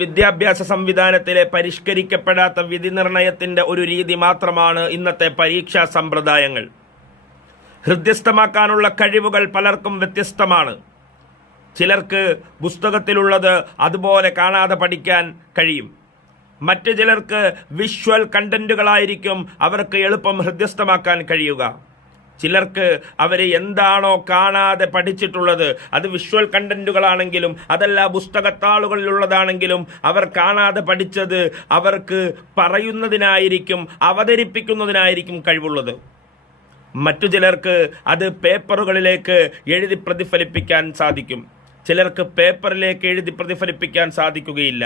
വിദ്യാഭ്യാസ സംവിധാനത്തിലെ പരിഷ്കരിക്കപ്പെടാത്ത വിധി നിർണയത്തിന്റെ ഒരു രീതി മാത്രമാണ് ഇന്നത്തെ പരീക്ഷാ സമ്പ്രദായങ്ങൾ. ഹൃദ്യസ്ഥമാക്കാനുള്ള കഴിവുകൾ പലർക്കും വ്യത്യസ്തമാണ്. ചിലർക്ക് പുസ്തകത്തിലുള്ളത് അതുപോലെ കാണാതെ പഠിക്കാൻ കഴിയും. മറ്റു ചിലർക്ക് വിഷ്വൽ കണ്ടന്റുകളായിരിക്കും അവർക്ക് എളുപ്പം ഹൃദ്യസ്ഥമാക്കാൻ കഴിയുക. ചിലർക്ക് അവർ എന്താണോ കാണാതെ പഠിച്ചിട്ടുള്ളത് അത് വിഷ്വൽ കണ്ടന്റുകളാണെങ്കിലും അതല്ല പുസ്തകത്താളുകളിലുള്ളതാണെങ്കിലും അവർ കാണാതെ പഠിച്ചത് അവർക്ക് പറയുന്നതിനായിരിക്കും അവതരിപ്പിക്കുന്നതിനായിരിക്കും കഴിവുള്ളത്. മറ്റു ചിലർക്ക് അത് പേപ്പറുകളിലേക്ക് എഴുതി പ്രതിഫലിപ്പിക്കാൻ സാധിക്കും. ചിലർക്ക് പേപ്പറിലേക്ക് എഴുതി പ്രതിഫലിപ്പിക്കാൻ സാധിക്കുകയില്ല.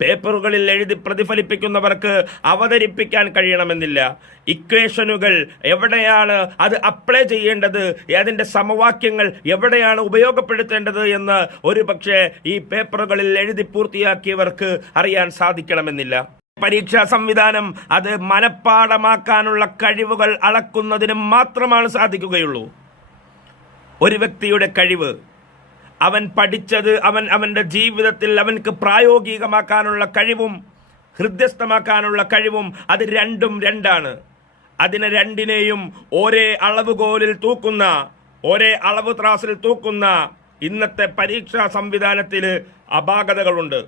പേപ്പറുകളിൽ എഴുതി പ്രതിഫലിപ്പിക്കുന്നവർക്ക് അവതരിപ്പിക്കാൻ കഴിയണമെന്നില്ല. ഇക്വേഷനുകൾ എവിടെയാണ്? അത് അപ്ലൈ ചെയ്യേണ്ടത്? അതിന്റെ സമവാക്യങ്ങൾ എവിടെയാണ് ഉപയോഗപ്പെടുത്തേണ്ടത് എന്ന് ഒരു പക്ഷേ ഈ പേപ്പറുകളിൽ എഴുതി പൂർത്തിയാക്കിയവർക്ക് അറിയാൻ സാധിക്കണമെന്നില്ല. പരീക്ഷാ സംവിധാനം അത് മനഃപ്പാടമാക്കാനുള്ള കഴിവുകൾ അളക്കുന്നതിന് മാത്രമാണ് സാധിക്കുകയുള്ളൂ. ഒരു വ്യക്തിയുടെ കഴിവ് അവൻ പഠിച്ചത് അവൻ അവന്റെ ജീവിതത്തിൽ അവൻക്ക് പ്രായോഗികമാക്കാനുള്ള കഴിവും ഹൃദ്യസ്ഥമാക്കാനുള്ള കഴിവും അത് രണ്ടും രണ്ടാണ്. അതിനെ രണ്ടിനെയും ഒരേ അളവുകോലിൽ തൂക്കുന്ന ഒരേ അളവ് ത്രാസിൽ തൂക്കുന്ന ഇന്നത്തെ പരീക്ഷാ സംവിധാനത്തിൽ അപാകതകളുണ്ട്.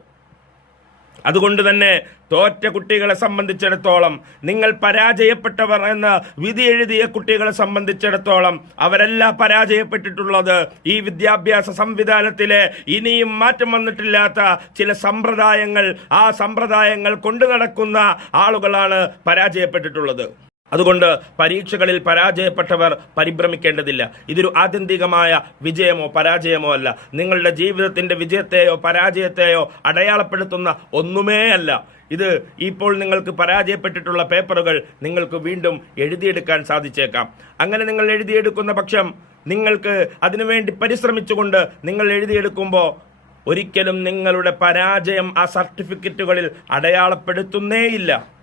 അതുകൊണ്ട് തന്നെ തോറ്റ കുട്ടികളെ സംബന്ധിച്ചിടത്തോളം നിങ്ങൾ പരാജയപ്പെട്ടവർ എന്ന് വിധി എഴുതിയ കുട്ടികളെ സംബന്ധിച്ചിടത്തോളം അവരെല്ലാം പരാജയപ്പെട്ടിട്ടുള്ളത് ഈ വിദ്യാഭ്യാസ സംവിധാനത്തിലെ ഇനിയും മാറ്റം വന്നിട്ടില്ലാത്ത ചില സമ്പ്രദായങ്ങൾ ആ സമ്പ്രദായങ്ങൾ കൊണ്ടു നടക്കുന്ന ആളുകളാണ് പരാജയപ്പെട്ടിട്ടുള്ളത്. അതുകൊണ്ട് പരീക്ഷകളിൽ പരാജയപ്പെട്ടവർ പരിഭ്രമിക്കേണ്ടതില്ല. ഇതൊരു ആത്യന്തികമായ വിജയമോ പരാജയമോ അല്ല. നിങ്ങളുടെ ജീവിതത്തിന്റെ വിജയത്തെയോ പരാജയത്തെയോ അടയാളപ്പെടുത്തുന്ന ഒന്നുമേ അല്ല ഇത് ഇപ്പോൾ നിങ്ങൾക്ക് പരാജയപ്പെട്ടിട്ടുള്ള പേപ്പറുകൾ നിങ്ങൾക്ക് വീണ്ടും എഴുതിയെടുക്കാൻ സാധിച്ചേക്കാം. അങ്ങനെ നിങ്ങൾ എഴുതിയെടുക്കുന്ന പക്ഷം നിങ്ങൾക്ക് അതിനുവേണ്ടി പരിശ്രമിച്ചുകൊണ്ട് നിങ്ങൾ എഴുതിയെടുക്കുമ്പോൾ ഒരിക്കലും നിങ്ങളുടെ പരാജയം ആ സർട്ടിഫിക്കറ്റുകളിൽ അടയാളപ്പെടുത്തുന്നേയില്ല.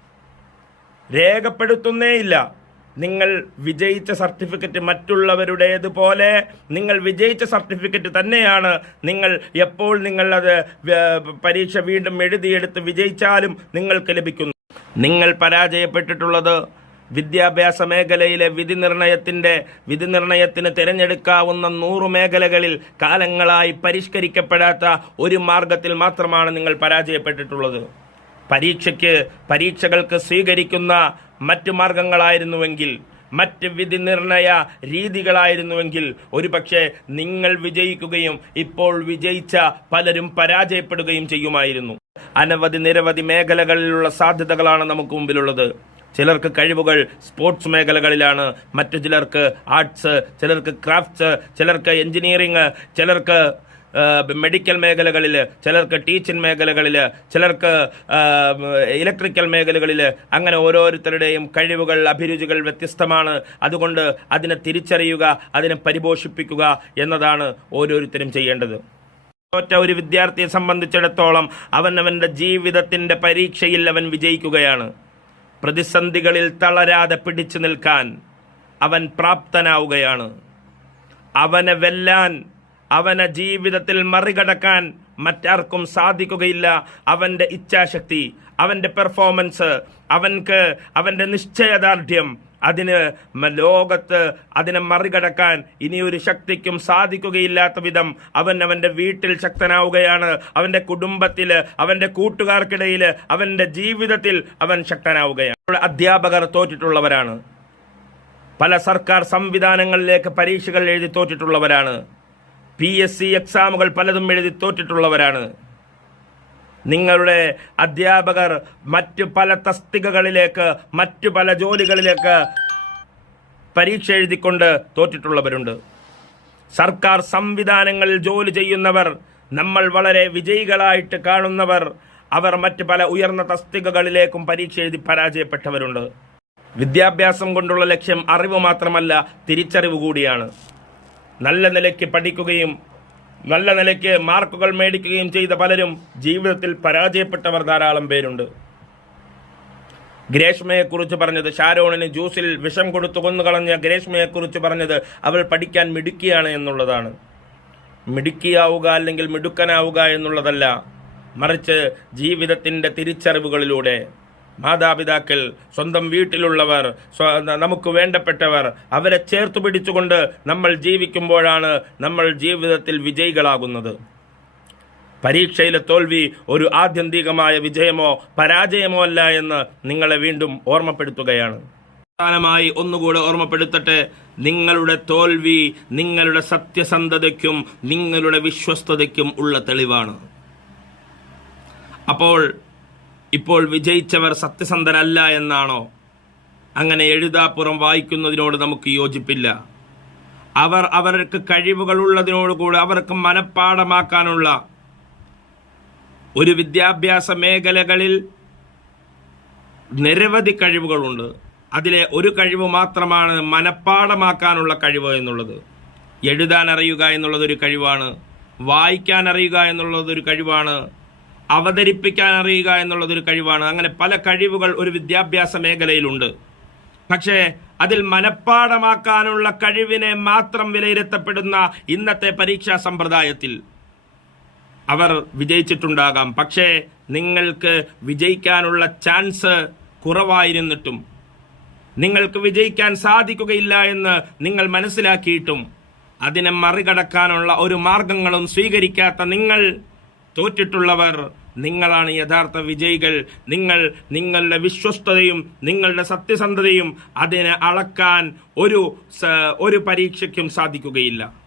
രേഖപ്പെടുത്തുന്നേയില്ല. നിങ്ങൾ വിജയിച്ച സർട്ടിഫിക്കറ്റ് മറ്റുള്ളവരുടേതുപോലെ നിങ്ങൾ വിജയിച്ച സർട്ടിഫിക്കറ്റ് തന്നെയാണ്. നിങ്ങൾ എപ്പോൾ നിങ്ങൾ അത് പരീക്ഷ വീണ്ടും എഴുതിയെടുത്ത് വിജയിച്ചാലും നിങ്ങൾക്ക് ലഭിക്കുന്നു. നിങ്ങൾ പരാജയപ്പെട്ടിട്ടുള്ളത് വിദ്യാഭ്യാസ മേഖലയിലെ വിധി നിർണയത്തിന്റെ വിധി നിർണയത്തിന് തിരഞ്ഞെടുക്കാവുന്ന നൂറു മേഖലകളിൽ കാലങ്ങളായി പരിഷ്കരിക്കപ്പെടാത്ത ഒരു മാർഗത്തിൽ മാത്രമാണ് നിങ്ങൾ പരാജയപ്പെട്ടിട്ടുള്ളത്. പരീക്ഷയ്ക്ക് പരീക്ഷകൾക്ക് സ്വീകരിക്കുന്ന മറ്റ് മാർഗങ്ങളായിരുന്നുവെങ്കിൽ മറ്റ് വിധി നിർണയ രീതികളായിരുന്നുവെങ്കിൽ ഒരുപക്ഷെ നിങ്ങൾ വിജയിക്കുകയും ഇപ്പോൾ വിജയിച്ച പലരും പരാജയപ്പെടുകയും ചെയ്യുമായിരുന്നു. അനവധി നിരവധി മേഖലകളിലുള്ള സാധ്യതകളാണ് നമുക്ക് മുമ്പിലുള്ളത്. ചിലർക്ക് കഴിവുകൾ സ്പോർട്സ് മേഖലകളിലാണ് മറ്റു ചിലർക്ക് ആർട്സ് ചിലർക്ക് ക്രാഫ്റ്റ്സ് ചിലർക്ക് എഞ്ചിനീയറിംഗ് ചിലർക്ക് മെഡിക്കൽ മേഖലകളിൽ ചിലർക്ക് ടീച്ചിങ് മേഖലകളിൽ ചിലർക്ക് ഇലക്ട്രിക്കൽ മേഖലകളിൽ അങ്ങനെ ഓരോരുത്തരുടെയും കഴിവുകൾ അഭിരുചികൾ വ്യത്യസ്തമാണ്. അതുകൊണ്ട് അതിനെ തിരിച്ചറിയുക അതിനെ പരിപോഷിപ്പിക്കുക എന്നതാണ് ഓരോരുത്തരും ചെയ്യേണ്ടത്. ഒറ്റ ഒരു വിദ്യാർത്ഥിയെ സംബന്ധിച്ചിടത്തോളം അവൻ അവന്റെ ജീവിതത്തിന്റെ പരീക്ഷയിൽ അവൻ വിജയിക്കുകയാണ്. പ്രതിസന്ധികളിൽ തളരാതെ പിടിച്ചു നിൽക്കാൻ അവൻ പ്രാപ്തനാവുകയാണ്. അവനെ വെല്ലാൻ അവനെ ജീവിതത്തിൽ മറികടക്കാൻ മറ്റാർക്കും സാധിക്കുകയില്ല. അവന്റെ ഇച്ഛാശക്തി അവന്റെ പെർഫോമൻസ് അവൻക്ക് അവന്റെ നിശ്ചയദാർഢ്യം അതിന് ലോകത്ത് അതിനെ മറികടക്കാൻ ഇനിയൊരു ശക്തിക്കും സാധിക്കുകയില്ലാത്ത വിധം അവൻ അവന്റെ വീട്ടിൽ ശക്തനാവുകയാണ്. അവന്റെ കുടുംബത്തിൽ അവന്റെ കൂട്ടുകാർക്കിടയിൽ അവന്റെ ജീവിതത്തിൽ അവൻ ശക്തനാവുകയാണ്. അധ്യാപകർ തോറ്റിട്ടുള്ളവരാണ്. പല സർക്കാർ സംവിധാനങ്ങളിലേക്ക് പരീക്ഷകൾ എഴുതി തോറ്റിട്ടുള്ളവരാണ്. പി എസ് സി എക്സാമുകൾ പലതും എഴുതി തോറ്റിട്ടുള്ളവരാണ്. നിങ്ങളുടെ അധ്യാപകർ മറ്റു പല തസ്തികകളിലേക്ക് മറ്റു പല ജോലികളിലേക്ക് പരീക്ഷ എഴുതിക്കൊണ്ട് തോറ്റിട്ടുള്ളവരുണ്ട്. സർക്കാർ സംവിധാനങ്ങളിൽ ജോലി ചെയ്യുന്നവർ നമ്മൾ വളരെ വിജയികളായിട്ട് കാണുന്നവർ അവർ മറ്റ് പല ഉയർന്ന തസ്തികകളിലേക്കും പരീക്ഷ എഴുതി പരാജയപ്പെട്ടവരുണ്ട്. വിദ്യാഭ്യാസം കൊണ്ടുള്ള ലക്ഷ്യം അറിവ് മാത്രമല്ല തിരിച്ചറിവ് കൂടിയാണ്. നല്ല നിലയ്ക്ക് പഠിക്കുകയും നല്ല നിലയ്ക്ക് മാർക്കുകൾ മേടിക്കുകയും ചെയ്ത പലരും ജീവിതത്തിൽ പരാജയപ്പെട്ടവർ ധാരാളം പേരുണ്ട്. ഗ്രേഷ്മയെക്കുറിച്ച് പറഞ്ഞത് ഷാരോണിന് ജ്യൂസിൽ വിഷം കൊടുത്തു കൊന്നുകളഞ്ഞ ഗ്രേഷ്മയെക്കുറിച്ച് പറഞ്ഞത് അവൾ പഠിക്കാൻ മിടുക്കിയാണ് എന്നുള്ളതാണ്. മിടുക്കിയാവുക അല്ലെങ്കിൽ മിടുക്കനാവുക എന്നുള്ളതല്ല മറിച്ച് ജീവിതത്തിന്റെ തിരിച്ചറിവുകളിലൂടെ. മാതാപിതാക്കൾ സ്വന്തം വീട്ടിലുള്ളവർ നമുക്ക് വേണ്ടപ്പെട്ടവർ അവരെ ചേർത്ത് പിടിച്ചുകൊണ്ട് നമ്മൾ ജീവിക്കുമ്പോഴാണ് നമ്മൾ ജീവിതത്തിൽ വിജയികളാകുന്നത്. പരീക്ഷയിലെ തോൽവി ഒരു ആത്യന്തികമായ വിജയമോ പരാജയമോ അല്ല എന്ന് നിങ്ങളെ വീണ്ടും ഓർമ്മപ്പെടുത്തുകയാണ്. അവസാനമായി ഒന്നുകൂടെ ഓർമ്മപ്പെടുത്തട്ടെ നിങ്ങളുടെ തോൽവി നിങ്ങളുടെ സത്യസന്ധതയ്ക്കും നിങ്ങളുടെ വിശ്വസ്തതയ്ക്കും ഉള്ള തെളിവാണ്. അപ്പോൾ ഇപ്പോൾ വിജയിച്ചവർ സത്യസന്ധരല്ല എന്നാണോ? അങ്ങനെ എഴുതാപ്പുറം വായിക്കുന്നതിനോട് നമുക്ക് യോജിപ്പില്ല. അവർ അവർക്ക് കഴിവുകളുള്ളതിനോടുകൂടി അവർക്ക് മനഃപ്പാടമാക്കാനുള്ള ഒരു വിദ്യാഭ്യാസ മേഖലകളിൽ നിരവധി കഴിവുകളുണ്ട്. അതിലെ ഒരു കഴിവ് മാത്രമാണ് മനഃപ്പാടമാക്കാനുള്ള കഴിവ് എന്നുള്ളത്. എഴുതാൻ അറിയുക എന്നുള്ളതൊരു കഴിവാണ് വായിക്കാൻ അറിയുക എന്നുള്ളതൊരു കഴിവാണ് അവതരിപ്പിക്കാൻ അറിയുക എന്നുള്ളതൊരു കഴിവാണ്. അങ്ങനെ പല കഴിവുകൾ ഒരു വിദ്യാഭ്യാസ മേഖലയിലുണ്ട്. പക്ഷേ അതിൽ മനഃപ്പാടമാക്കാനുള്ള കഴിവിനെ മാത്രം വിലയിരുത്തപ്പെടുന്ന ഇന്നത്തെ പരീക്ഷാ സമ്പ്രദായത്തിൽ അവർ വിജയിച്ചിട്ടുണ്ടാകാം. പക്ഷേ നിങ്ങൾക്ക് വിജയിക്കാനുള്ള ചാൻസ് കുറവായിരുന്നിട്ടും നിങ്ങൾക്ക് വിജയിക്കാൻ സാധിക്കുകയില്ല എന്ന് നിങ്ങൾ മനസ്സിലാക്കിയിട്ടും അതിനെ മറികടക്കാനുള്ള ഒരു മാർഗങ്ങളും സ്വീകരിക്കാത്ത നിങ്ങൾ തോറ്റിട്ടുള്ളവർ നിങ്ങളാണ് യഥാർത്ഥ വിജയികൾ. നിങ്ങൾ നിങ്ങളുടെ വിശ്വസ്തതയും നിങ്ങളുടെ സത്യസന്ധതയും അതിനെ അളക്കാൻ ഒരു ഒരു പരീക്ഷയ്ക്കും സാധിക്കുകയില്ല.